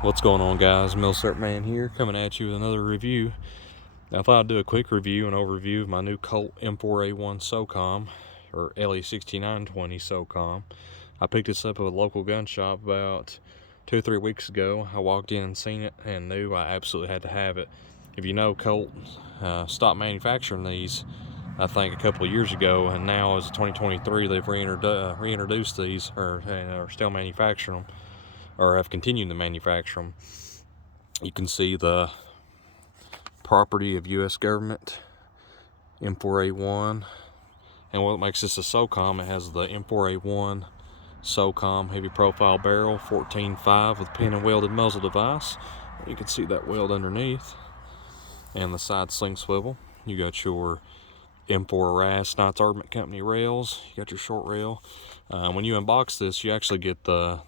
What's going on, guys? Millsert Man here, coming at you with another review. Now, I thought I'd do a quick review and overview of my new Colt M4A1 SOCOM, or LE6920 SOCOM. I picked this up at a local gun shop about 2 or 3 weeks ago. I walked in and seen it and knew I absolutely had to have it. If you know, Colt stopped manufacturing these, I think, a couple of years ago, and now as of 2023 they've reintroduced these, or are still manufacturing them, or have continued to manufacture them. You can see the property of U.S. government, M4A1, and what makes this a SOCOM, it has the M4A1 SOCOM heavy profile barrel, 14.5 with pin and welded muzzle device. You can see that weld underneath, and the side sling swivel. You got your M4 RAS Knights Armament Company rails. You got your short rail. When you unbox this, you actually get the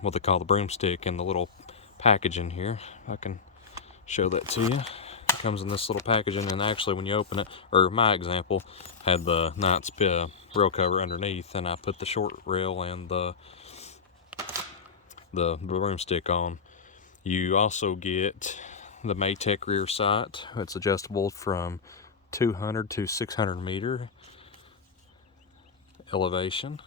what they call the broomstick and the little package in here. I can show that to you. It comes in this little packaging, and actually when you open it, or my example had the Knights rail cover underneath, and I put the short rail and the broomstick on. You also get the Maytech rear sight. It's adjustable from 200 to 600 meter elevation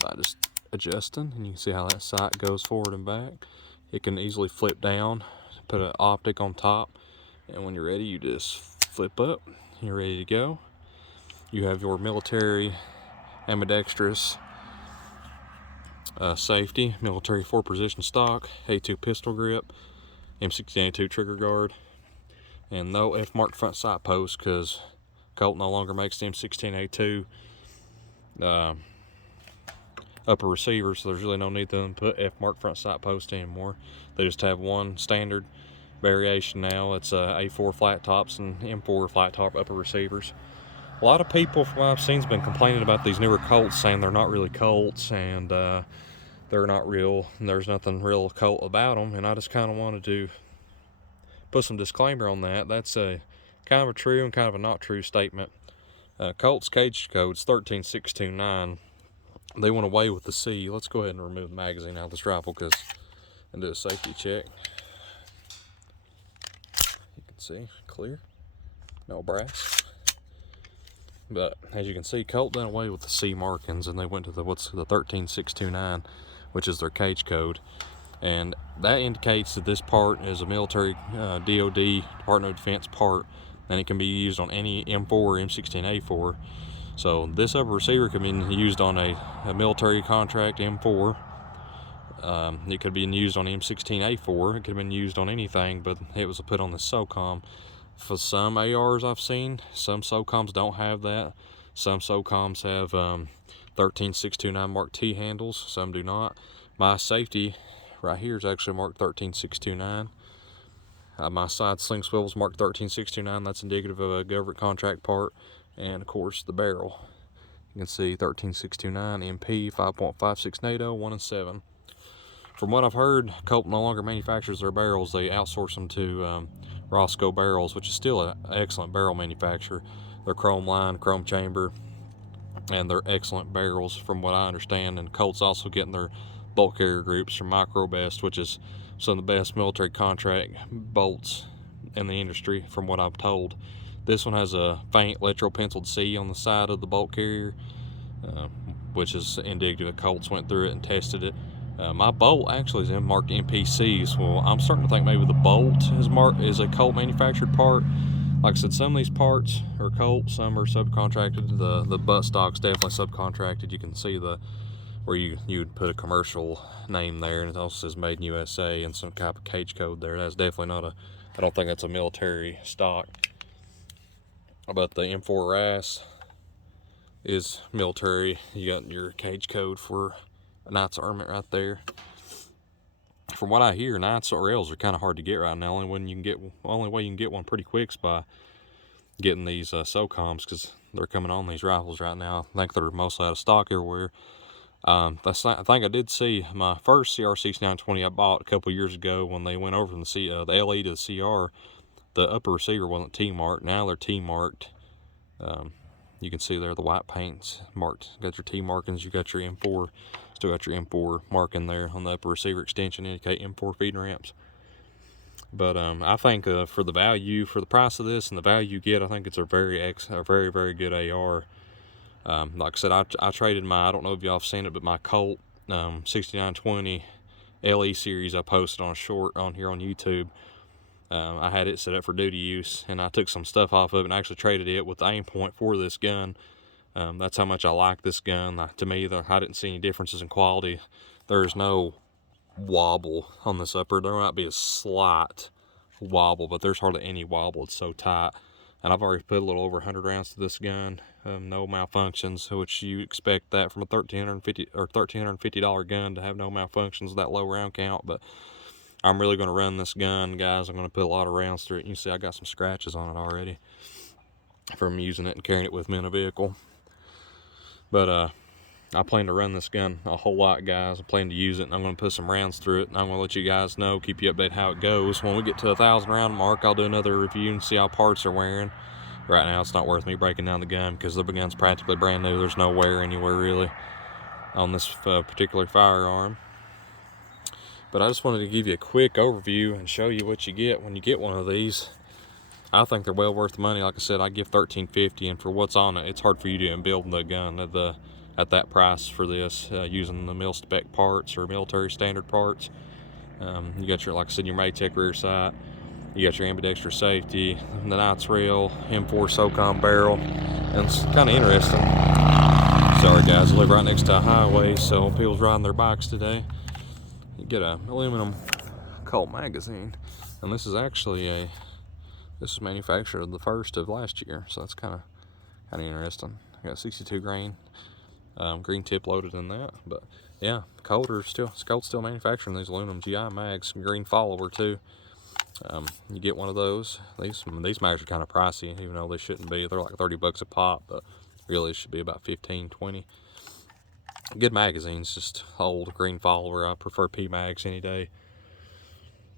by just adjusting, and you can see how that sight goes forward and back. It can easily flip down, put an optic on top, and when you're ready you just flip up. You're ready to go. You have your military ambidextrous safety, military 4-position stock, A2 pistol grip, M16A2 trigger guard, and no F-marked front sight post, because Colt no longer makes the M16A2 upper receiver, so there's really no need to put F-marked front sight post anymore. They just have one standard variation now. It's A4 flat tops and M4 flat top upper receivers. A lot of people, from what I've seen, has been complaining about these newer Colts, saying they're not really Colts, and they're not real, and there's nothing real Colt about them. And I just kind of wanted to put some disclaimer on that. That's a kind of a true and kind of a not true statement. Colt's cage code's 13629. They went away with the C. Let's go ahead and remove the magazine out of this rifle and do a safety check. You can see clear, no brass. But as you can see, Colt done away with the C markings, and they went to the 13629, which is their cage code. And that indicates that this part is a military DOD, Department of Defense part, and it can be used on any M4 or M16A4. So this upper receiver can be used on a military contract M4. It could be used on M16A4. It could have been used on anything, but it was put on the SOCOM. For some ARs I've seen, some SOCOMs don't have that. Some SOCOMs have 13629 Mark T handles, some do not. My safety right here is actually marked 13629. My side sling swivel is marked 13629. That's indicative of a government contract part. And of course the barrel. You can see 13629 MP 5.56 NATO 1 and 7. From what I've heard, Colt no longer manufactures their barrels. They outsource them to Roscoe Barrels, which is still an excellent barrel manufacturer. They're chrome line, chrome chamber, and they're excellent barrels from what I understand. And Colt's also getting their bolt carrier groups from Microbest, which is some of the best military contract bolts in the industry from what I'm told. This one has a faint electro penciled C on the side of the bolt carrier, which is indicative that Colts went through it and tested it. My bolt actually is marked NPCs. Well, I'm starting to think maybe the bolt is a Colt manufactured part. Like I said, some of these parts are Colt, some are subcontracted. The butt stock's definitely subcontracted. You can see where you would put a commercial name there, and it also says made in USA and some type of cage code there. That's definitely not I don't think that's a military stock. But the M4 RAS is military. You got your cage code for a Knights Armament right there. From what I hear, Knights rails are kind of hard to get right now. Only way you can get one pretty quick is by getting these SOCOMs, because they're coming on these rifles right now. I think they're mostly out of stock everywhere. I think I did see my first CR6920 I bought a couple years ago when they went over from the LE to the CR. The upper receiver wasn't T-marked. Now they're T-marked. You can see there the white paint's marked. You got your T markings. You got your M4 Still got your M4 marking there on the upper receiver extension, indicate M4 feeding ramps. But I think for the value, for the price of this and the value you get, I think it's a very good AR. Like I said, I traded my, I don't know if y'all have seen it, but my Colt 6920 LE series I posted on a short on here on YouTube. I had it set up for duty use, and I took some stuff off of it and actually traded it with the aim point for this gun. That's how much I like this gun. To me, I didn't see any differences in quality. There's no wobble on this upper. There might be a slight wobble, but there's hardly any wobble. It's so tight. And I've already put a little over 100 rounds to this gun. No malfunctions, which you expect that from a $1,350 gun to have no malfunctions with that low round count. But I'm really going to run this gun, guys. I'm going to put a lot of rounds through it. You can see I got some scratches on it already from using it and carrying it with me in a vehicle. But I plan to run this gun a whole lot, guys. I plan to use it, and I'm going to put some rounds through it. And I'm going to let you guys know, keep you updated how it goes. When we get to 1,000 round mark, I'll do another review and see how parts are wearing. Right now, it's not worth me breaking down the gun because the gun's practically brand new. There's no wear anywhere really on this particular firearm. But I just wanted to give you a quick overview and show you what you get when you get one of these. I think they're well worth the money. Like I said, I give $1,350, and for what's on it, it's hard for you to build the gun at that price for this, using the mil spec parts or military standard parts. You got your, like I said, your Maytech rear sight. You got your ambidextrous safety, the Knights rail, M4 SOCOM barrel, and it's kind of interesting. Sorry guys, I live right next to a highway, so people's riding their bikes today. You get a aluminum Colt magazine, and this is actually this is manufactured the 1st of last year, so that's kind of interesting. I got 62 grain green tip loaded in that, but yeah, Colt's still manufacturing these aluminum GI mags, some green follower too. You get one of those. These mags are kind of pricey, even though they shouldn't be. They're like 30 bucks a pop, but really it should be about 15, 20. Good magazines, just old green follower. I prefer P mags any day.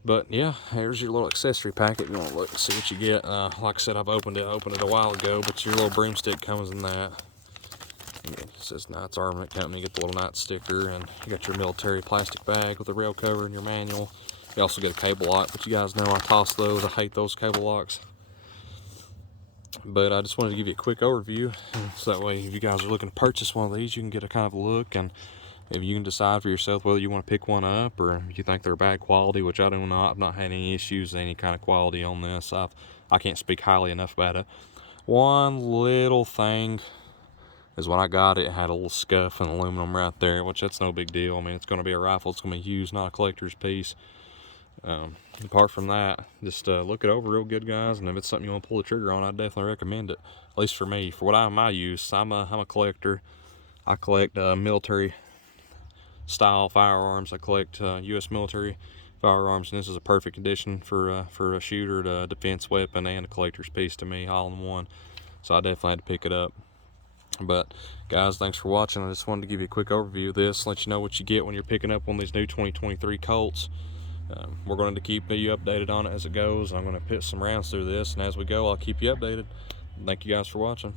But yeah, here's your little accessory packet. You want to look and see what you get. Like I said, I've opened it a while ago, but your little broomstick comes in that. It says Knights Armament Company. You get the little Knights sticker, and you got your military plastic bag with the rail cover and your manual. You also get a cable lock, but you guys know I toss those. I hate those cable locks. But I just wanted to give you a quick overview, so that way if you guys are looking to purchase one of these, you can get a kind of a look, and if you can decide for yourself whether you want to pick one up or if you think they're bad quality, which I do not. I've not had any issues with any kind of quality on this. I can't speak highly enough about it. One little thing is when I got it, it had a little scuff in aluminum right there, which that's no big deal. I mean, it's going to be a rifle. It's going to be used, not a collector's piece. Apart from that, just look it over real good, guys, and if it's something you want to pull the trigger on, I'd definitely recommend it. At least for me, for what my use. I'm a collector. I collect military style firearms. I collect U.S. military firearms, and this is a perfect condition for a shooter, a defense weapon, and a collector's piece to me, all in one. So I definitely had to pick it up. But guys, thanks for watching. I just wanted to give you a quick overview of this, let you know what you get when you're picking up one of these new 2023 Colts. We're going to keep you updated on it as it goes. I'm going to put some rounds through this, and as we go, I'll keep you updated. Thank you guys for watching.